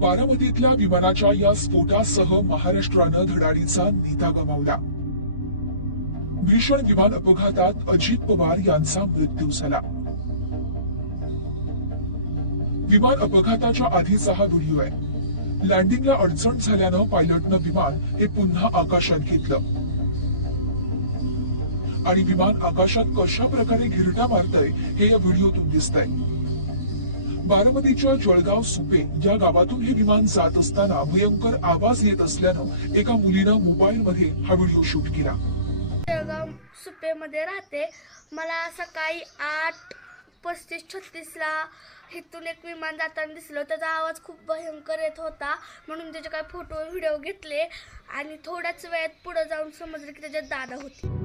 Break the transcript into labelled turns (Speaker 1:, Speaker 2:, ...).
Speaker 1: बारामतीतल्या विमानाच्या या स्फोटासह महाराष्ट्रानं धडाडीचा नेता गमावला. भीषण विमान अपघातात अजित पवार यांचा मृत्यू झाला. विमान अपघाताच्या आधीचा हा व्हिडिओ आहे. लँडिंगला अडचण झाल्यानं पायलटनं विमान हे पुन्हा आकाशात घेतलं. आणि विमान आकाशात कशा प्रकारे घिरटा मारतय हे या व्हिडिओतून दिसतंय. बारामतीच्या जळगाव सुपे या गावातून हे विमान जात असताना भयंकर आवाज येत असल्यानं एका मुलीनं मोबाईलमध्ये हा व्हिडिओ शूट केला.
Speaker 2: जळगाव सुपेमध्ये राहते. मला सकाळी आठ पस्तीस छत्तीसला इथून एक विमान जाताना दिसलं. त्याचा आवाज खूप भयंकर येत होता. म्हणून त्याचे काही फोटो व्हिडिओ घेतले. आणि थोड्याच वेळात पुढे जाऊन समजलं की त्याच्यात दादा होती.